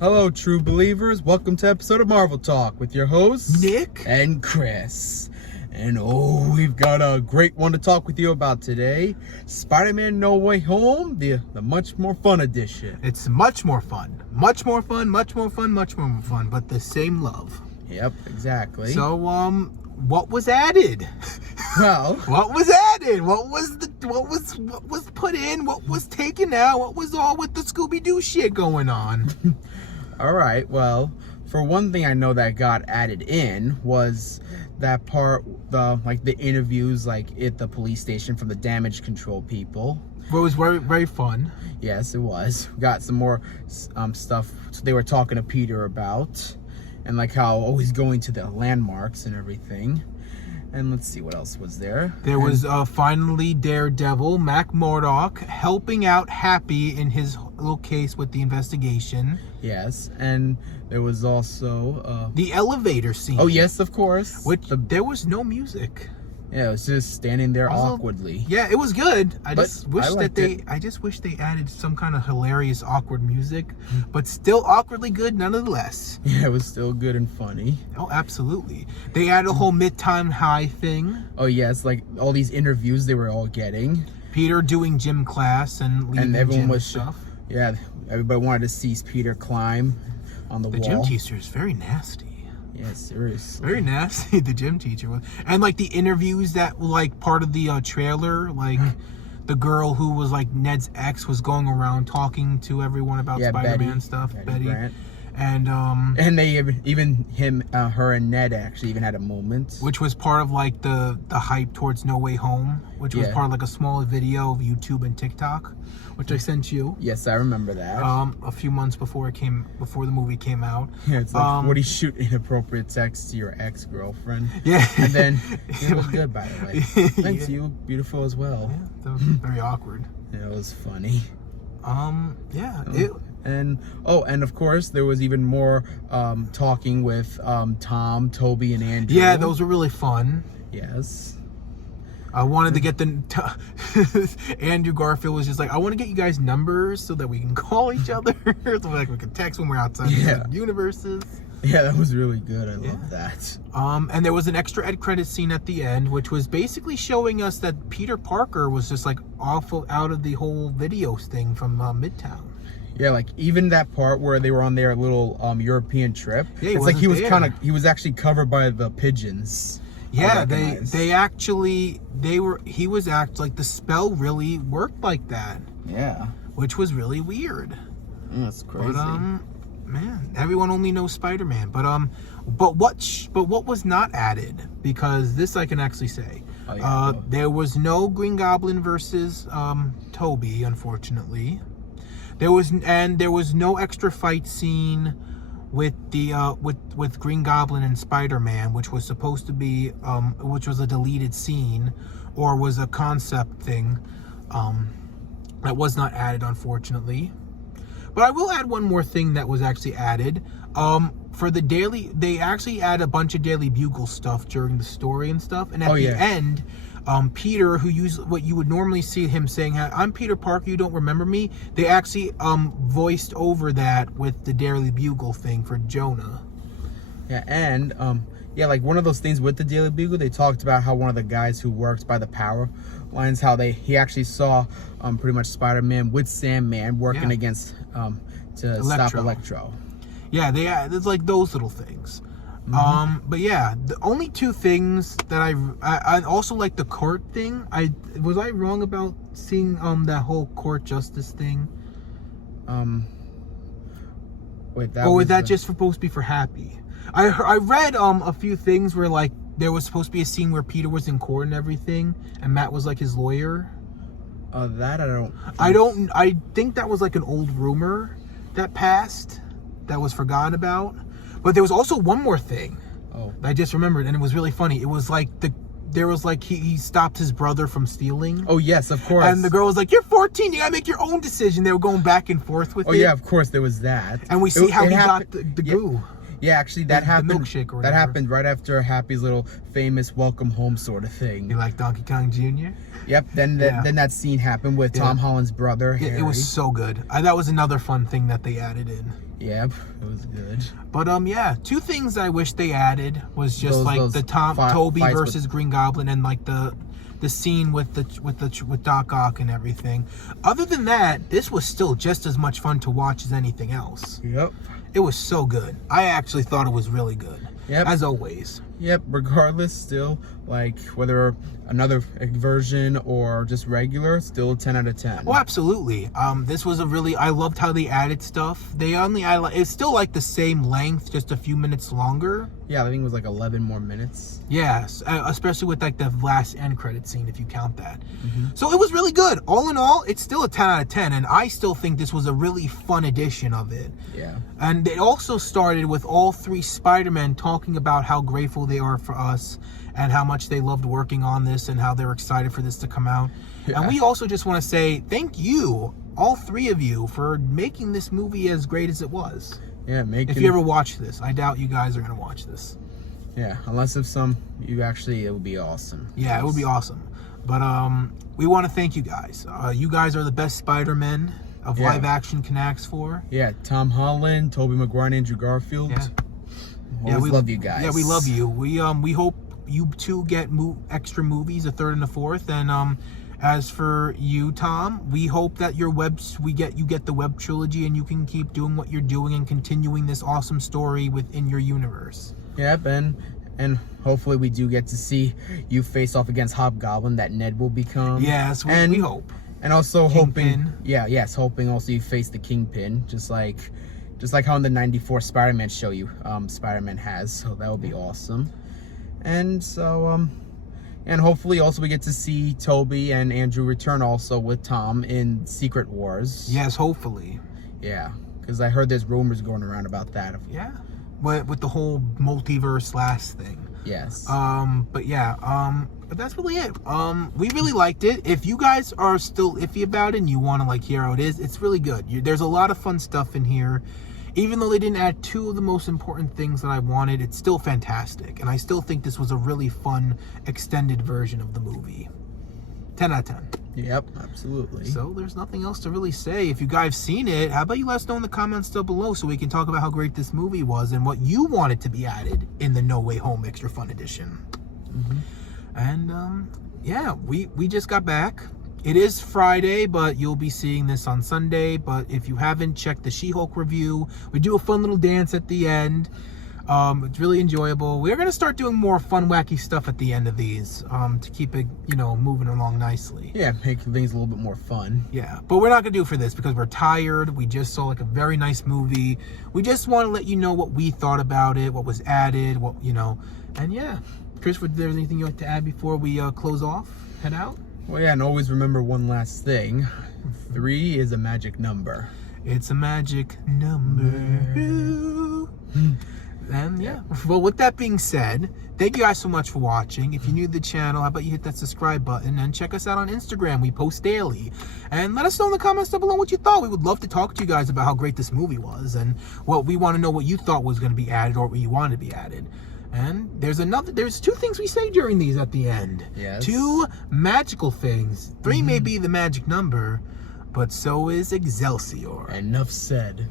Hello, true believers. Welcome to episode of Marvel Talk with your hosts, Nick and Chris. And we've got a great one to talk with you about today. Spider-Man No Way Home, the much more fun edition. It's much more fun, but the same love. Yep, exactly. So, what was added? Well, What was added? What was put in? What was taken out? What was all with the Scooby-Doo shit going on? all right. Well, for one thing, I know that got added in was that part, the interviews, at the police station from the damage control people. It was very, very fun. Yes, it was. We got some more stuff they were talking to Peter about, and how always going to the landmarks and everything. And let's see what else was there. There was finally Daredevil, Mac Murdock, helping out Happy in his little case with the investigation. Yes, and there was also the elevator scene. Oh yes, of course. There was no music. Yeah, it was just standing there awkwardly. Yeah, it was good. I just wish they added some kind of hilarious awkward music, but still awkwardly good nonetheless. Yeah, it was still good and funny. Oh, absolutely. They added a whole Midtime High thing. Oh yes, all these interviews they were all getting. Peter doing gym class and leaving everyone was stuff. Yeah, everybody wanted to see Peter climb on the wall. The gym teacher is very nasty. Yeah, seriously. Very nasty, the gym teacher was. And the interviews that were part of the trailer, the girl who was Ned's ex was going around talking to everyone about Spider-Man stuff. Betty. Grant. And they her and Ned actually even had a moment. Which was part of the hype towards No Way Home, which was part of a small video of YouTube and TikTok, which I sent you. Yes, I remember that. A few months before the movie came out. Yeah, it's what do you shoot inappropriate text to your ex-girlfriend? Yeah. And then it was good, by the way. Thanks, you beautiful as well. Yeah, that was very awkward. Yeah, it was funny. And of course there was even more talking with Tom, Toby, and Andrew. Yeah, those were really fun. Yes. I wanted to get Andrew Garfield was just I want to get you guys numbers so that we can call each other, so we can text when we're outside the universes. Yeah, that was really good. I love that. And there was an extra end credit scene at the end, which was basically showing us that Peter Parker was just awful out of the whole videos thing from Midtown. Yeah, even that part where they were on their little European trip. Yeah, it's he was actually covered by the pigeons. Yeah, the spell really worked like that. Yeah. Which was really weird. Yeah, that's crazy. But man, everyone only knows Spider-Man. But what was not added? Because this I can actually say. Oh, yeah, there was no Green Goblin versus Toby, unfortunately. There was no extra fight scene with the with Green Goblin and Spider-Man, which was supposed to be which was a deleted scene or was a concept thing that was not added, unfortunately. But I will add one more thing that was actually added. For the daily, they actually add a bunch of Daily Bugle stuff during the story and stuff. And at the end, Peter, who used what you would normally see him saying, "I'm Peter Parker, you don't remember me," they actually voiced over that with the Daily Bugle thing for Jonah. Yeah, and one of those things with the Daily Bugle, they talked about how one of the guys who works by the power lines, he actually saw pretty much Spider-Man with Sandman working against to stop Electro. Yeah, there's those little things. But yeah, the only two things that I also like the court thing. Was I wrong about seeing that whole court justice thing? Wait, that or was that just supposed to be for Happy? I read a few things where there was supposed to be a scene where Peter was in court and everything, and Matt was his lawyer. That I think that was an old rumor that passed, that was forgotten about. But there was also one more thing. That I just remembered, and it was really funny. It was he stopped his brother from stealing. Oh yes, of course. And the girl was "You're 14, you gotta make your own decision." They were going back and forth with it. Oh yeah, of course there was that. And we see how he got the goo. Yeah, actually, that happened. Milkshake or that whatever. happened right after Happy's little famous welcome home sort of thing. You like Donkey Kong Jr.? Yep. Then that scene happened with Tom Holland's brother. Yeah, Harry. it was so good. That was another fun thing that they added in. Yep, it was good. But yeah, two things I wish they added was just Those the Toby versus Green Goblin, and like the scene with Doc Ock and everything. Other than that, this was still just as much fun to watch as anything else. Yep. It was so good. I actually thought it was really good. Yep. As always. Yep. Regardless, still, like, whether another version or just regular, still a 10 out of 10. Oh, absolutely. This was I loved how they added stuff. It's still like the same length, just a few minutes longer. Yeah, I think it was like 11 more minutes. Yes, especially with like the last end credit scene, if you count that. Mm-hmm. So it was really good. All in all, it's still a 10 out of 10, and I still think this was a really fun edition of it. Yeah. And it also started with all three Spider-Men talking about how grateful they are for us and how much they loved working on this and how they're excited for this to come out. Yeah. And we also just want to say thank you, all three of you, for making this movie as great as it was. Yeah, if you ever watch this, I doubt you guys are going to watch this. Yeah, unless if it would be awesome. Yeah, it would be awesome. But we want to thank you guys. You guys are the best Spider-Men of live action can ask for. Yeah, Tom Holland, Tobey Maguire, and Andrew Garfield. Yeah. We love you guys. Yeah, we love you. We hope you two get extra movies, a third and a fourth. And as for you, Tom, we hope that you get the web trilogy and you can keep doing what you're doing and continuing this awesome story within your universe. Yep, and hopefully we do get to see you face off against Hobgoblin that Ned will become. Yes, we hope. And also Kingpin. hoping also you face the Kingpin, just like how in the '94 Spider-Man show Spider-Man has. So that would be awesome. And so and hopefully also we get to see Toby and Andrew return also with Tom in Secret Wars. Yes, hopefully. Yeah, because I heard there's rumors going around about that. Yeah, with the whole multiverse last thing. Yes. But that's really it. We really liked it. If you guys are still iffy about it and you want to hear how it is, it's really good. There's a lot of fun stuff in here. Even though they didn't add two of the most important things that I wanted, it's still fantastic. And I still think this was a really fun, extended version of the movie. 10 out of 10. Yep, absolutely. So there's nothing else to really say. If you guys seen it, how about you let us know in the comments down below so we can talk about how great this movie was and what you wanted to be added in the No Way Home Extra Fun Edition. Mm-hmm. And we just got back. It is Friday, but you'll be seeing this on Sunday. But if you haven't checked the She-Hulk review, we do a fun little dance at the end. It's really enjoyable. We're going to start doing more fun, wacky stuff at the end of these to keep it, moving along nicely. Yeah, make things a little bit more fun. Yeah, but we're not going to do it for this because we're tired. We just saw a very nice movie. We just want to let you know what we thought about it, what was added, And yeah, Chris, was there anything you'd like to add before we close off, head out? Well, yeah, and always remember one last thing. 3 is a magic number. It's a magic number. And well, with that being said, thank you guys so much for watching. If you're new to the channel, how about you hit that subscribe button and check us out on Instagram. We post daily. And let us know in the comments down below what you thought. We would love to talk to you guys about how great this movie was and what we want to know what you thought was going to be added or what you wanted to be added. And there's 2 things we say during these at the end. Yes. 2 magical things. 3 may be the magic number, but so is Excelsior. Enough said.